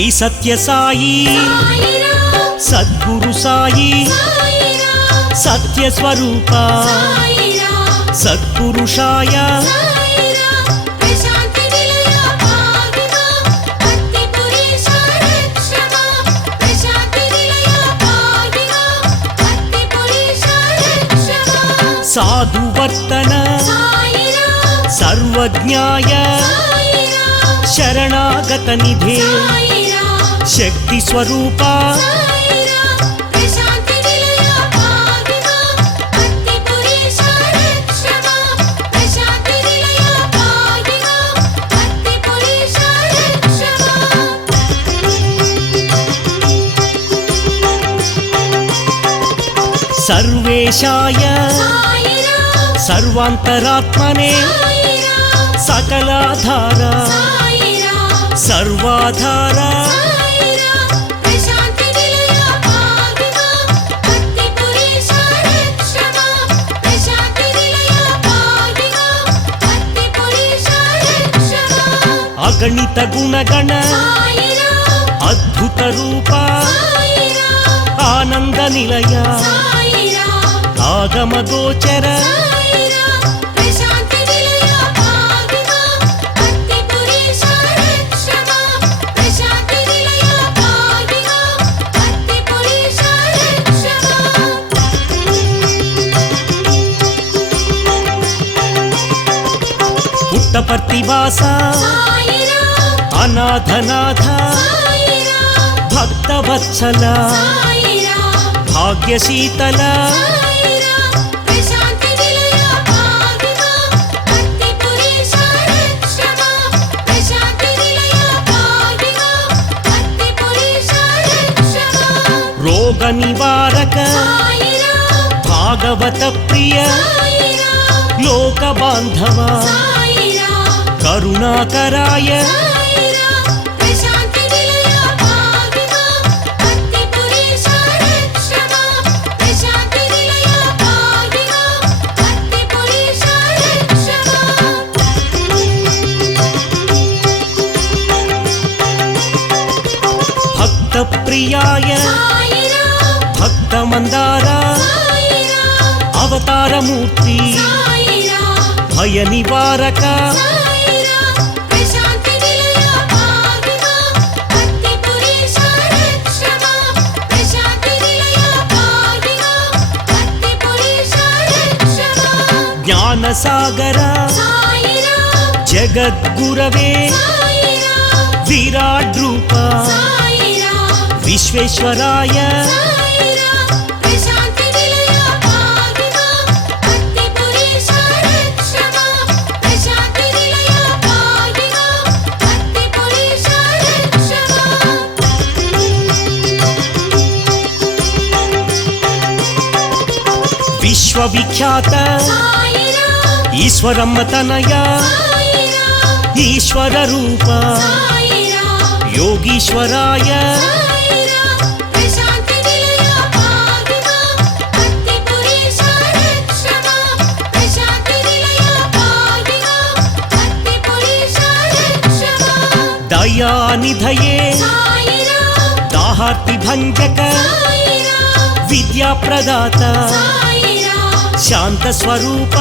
శ్రీ సత్య సాయి సద్గురు సాయి సత్య స్వరూప సత్పురుషాయ సాధువర్తన సర్వజ్ఞాయ శరణాగత నిధే శక్తి స్వరూప సర్వేశాయ సర్వాంతరాత్మనే సకలాధార సర్వాధార అగణిత గుణగణ అద్భుత రూప ఆనంద నిలయ ఆగమ గోచర పుట్టపర్తివాస అనాథనాథ భక్తవత్సల భాగ్యశీతల రోగ నివారక భాగవత ప్రియ లోక బాంధవ కరుణాకరాయ భక్త ప్రియాయ భక్త మందార అవతారమూర్తి భయ నివారక జ్ఞానసాగర జగద్గురవే విరాట్ రూప విశ్వేశ్వరాయ విశ్వవిఖ్యాత ఈశ్వరమ్మ తనయ ఈశ్వర రూప యోగీశ్వరాయ దయానిధయే దాహార్తి భంజక విద్యాప్రదాత శాంత స్వరూప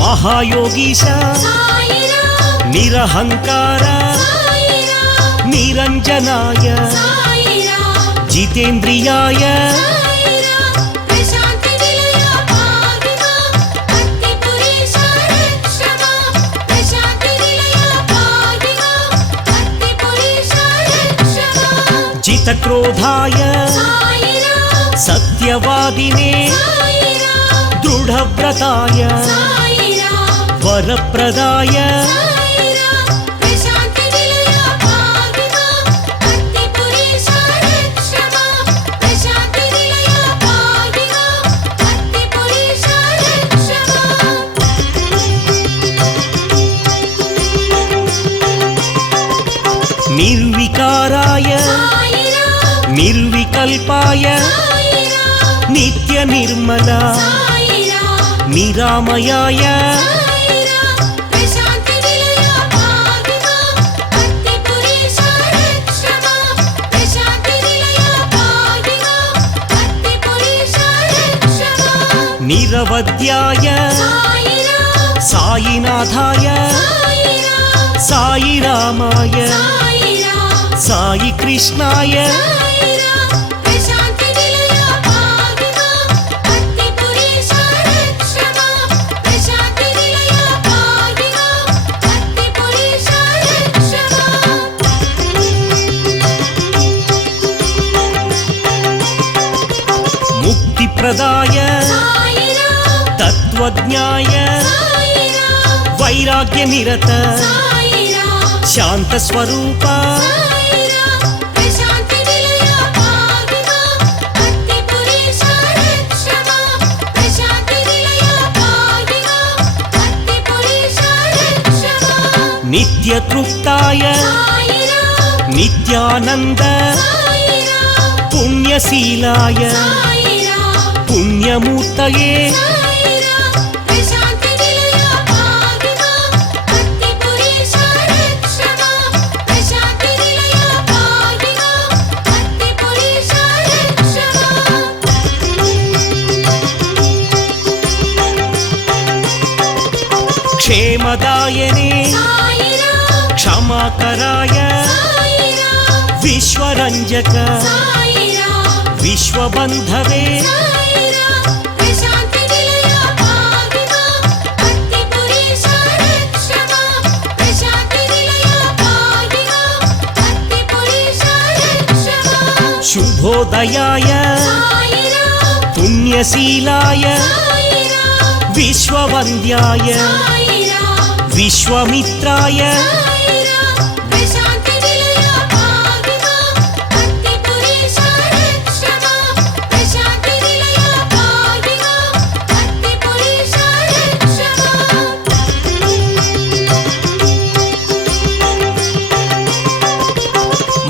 మహాయోగీశ నిరహంకార నిరంజనాయ జితేంద్రియాయ జితక్రోధాయ సత్యవాదినే దృఢవ్రతాయ వరప్రదాయ नित्यानन्दाय निर्विकल्पाय नित्यनिर्मला निरामयाय निरवध्याय साईनाथाय साई रामाय साई कृष्णाय मुक्तिप्रदाय तत्त्वज्ञाय वैराग्यनिरत शान्तस्वरूप नित्यतृप्ताय नित्यानन्द पुण्यशीलाय पुण्यमूर्तये क्षेमदायने क्षमाकराय विश्वरञ्जक विश्वबन्धवे शुभोदयाय पुण्यशीलाय विश्ववन्द्याय विश्वमित्राय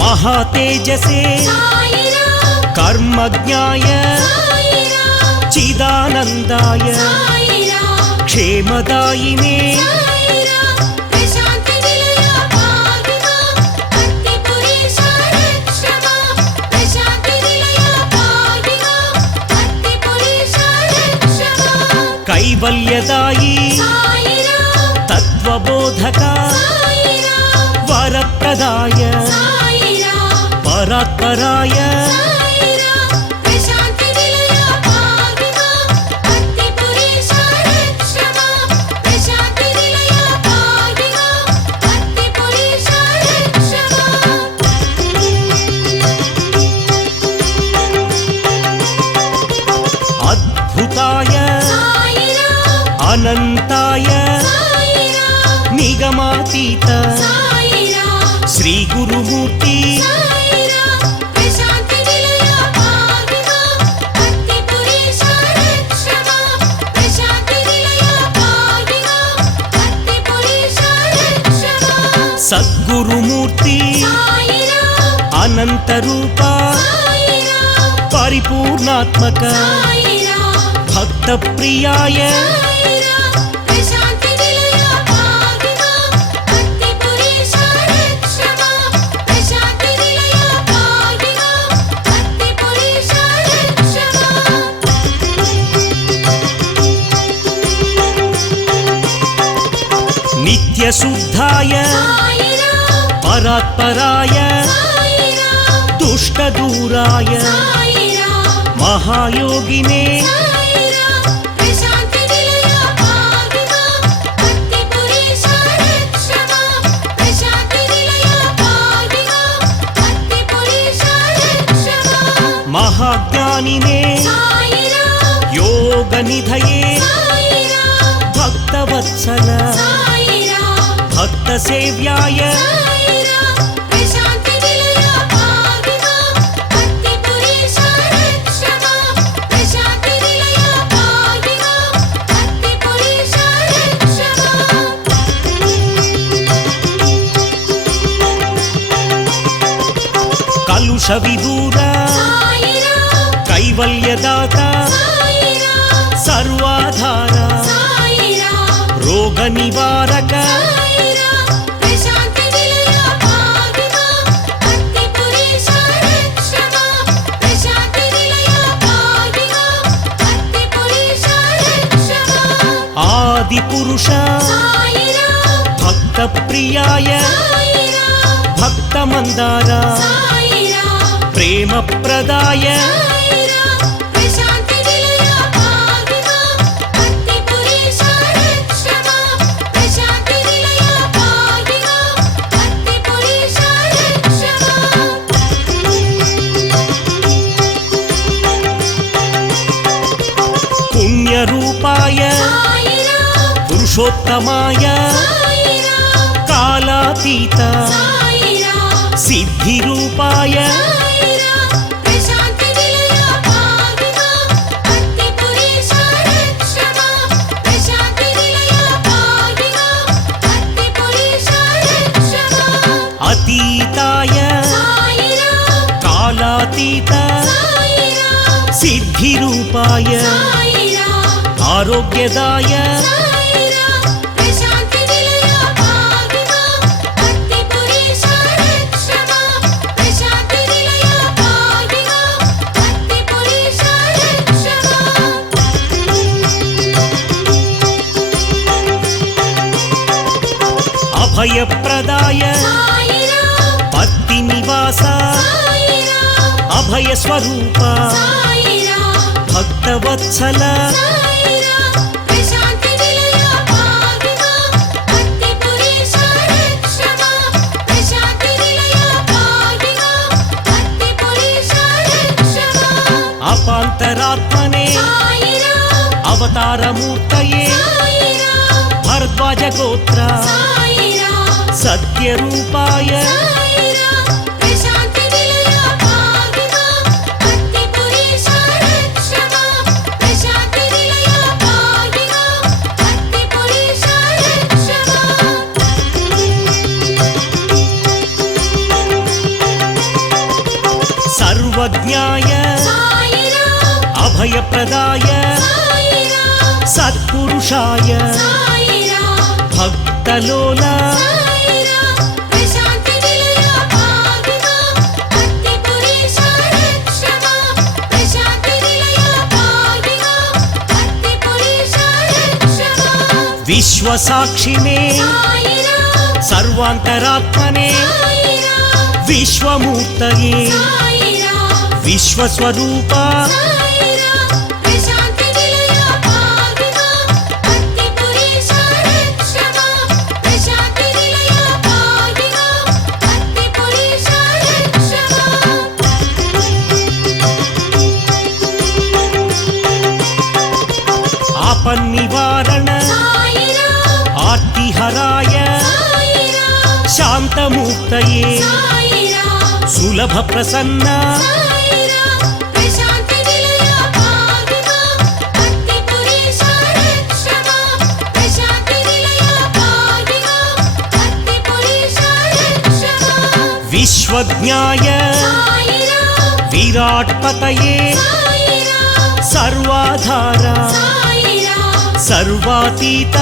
महातेजसे कर्मज्ञाय चिदानन्दाय क्षेमदायिने कैवल्यदायी तत्त्वबोधक वरप्रदाय परात्पराय अद्भुताय अनन्ताय निगमातीत श्री गुरुमूर्ति सद्गुरुमूर्ति अनंत रूप परिपूर्णात्मक भक्त प्रियाय नित्य शुद्धाय परात्पराय दुष्ट दूराय महायोगिने महाज्ञानिने योग निधये भक्तवत्सल भक्त सेव्याय దోష విదూర కైవల్యదాత సర్వాధార రోగ నివారక ఆది పురుష భక్త ప్రియాయ భక్త మందార ప్రేమ ప్రదాయ పుణ్యరూపాయ పురుషోత్తమాయ కాలాతీత సిద్ధిరూపాయ అతీతాయ కాలాతీత సిద్ధిరూపాయ ఆరోగ్యదాయ అభయప్రదాయ పత్తి నివాస అభయ స్వరూప భక్తవత్సల అపాంతరాత్మనే అవతారమూర్తయే భరద్వాజ గోత్ర సత్యరూపాయ సర్వజ్ఞాయ అభయప్రదాయ సత్పురుషాయ భక్తలోల విశ్వసాక్షినే సర్వాంతరాత్మనే విశ్వమూర్తయే విశ్వస్వరూప ఆపన్నివారణ ఆర్తిహరాయ శాంతమూర్తయే సులభ ప్రసన్న విశ్వజ్ఞాయ విరాట్పతయే సర్వాధార సర్వాతీత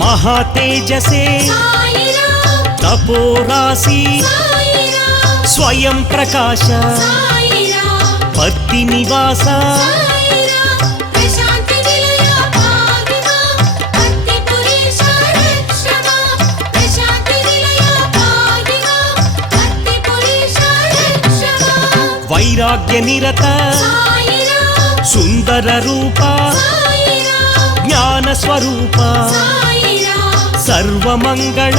మహాతేజసే తపోరాశి స్వయం ప్రకాశ పత్తి నివాస వైరాగ్య నిరత సుందర రూప జ్ఞాన స్వరూప సర్వమంగళ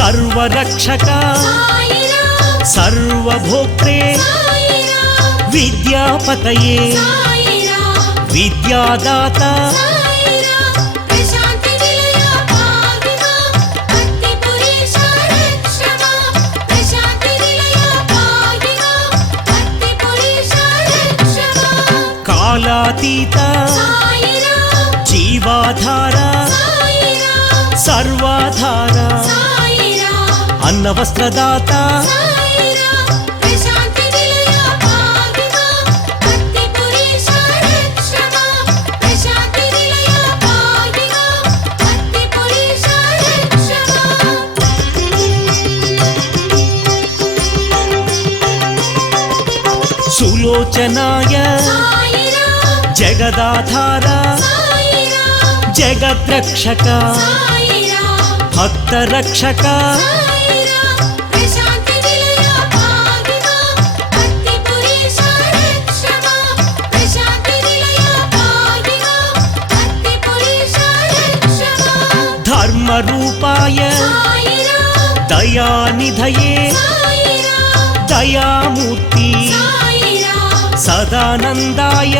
सर्वरक्षक सर्वभोक्त्रे विद्यापतये विद्यादाता कालातीता जीवाधारा सर्वाधारा अन्नवस्त्रदाता सुलोचनाय जगदाधारा जगद्रक्षक भक्तरक्षक धर्मरूपाय दयानिधये दयामूर्ति सदानंदाय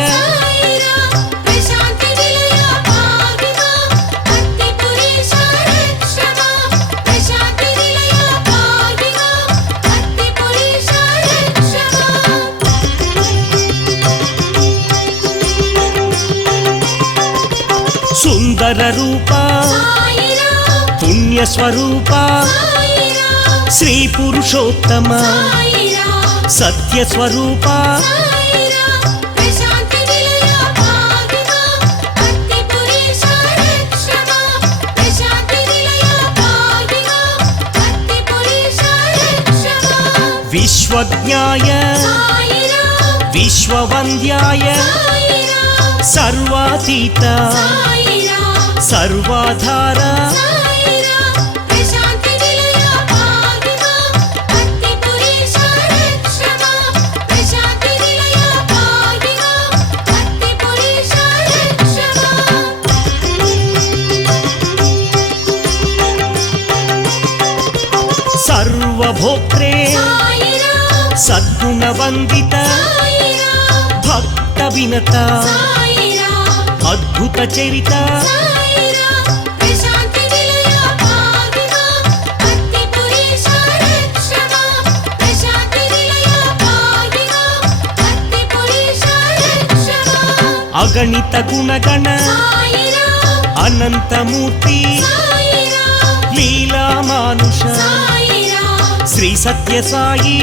सुंदर रूपा पुण्य स्वरूपा श्री पुरुषोत्तम सत्य स्वरूपा विश्वज्ञाय विश्ववन्द्याय सर्वातीत सर्वाधारा सर्वभोक्त्रे सद्गुणवन्दित भक्तविनत अद्भुत चरित अगणित गुणगण अनंत मूर्ति लीला मानुष श्री सत्य साई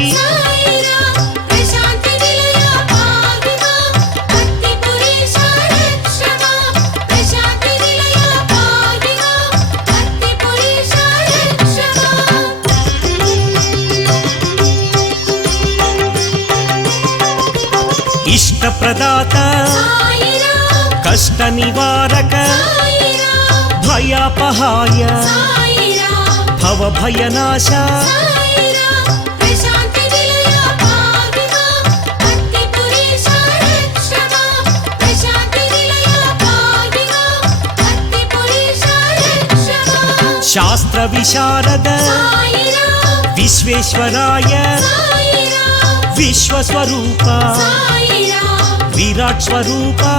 इष्ट प्रदाता कष्ट निवारक भयापहाय भव भयनाश शास्त्र विशारद विश्वेश्वराय विश्वस्वरूपा विराट स्वरूपा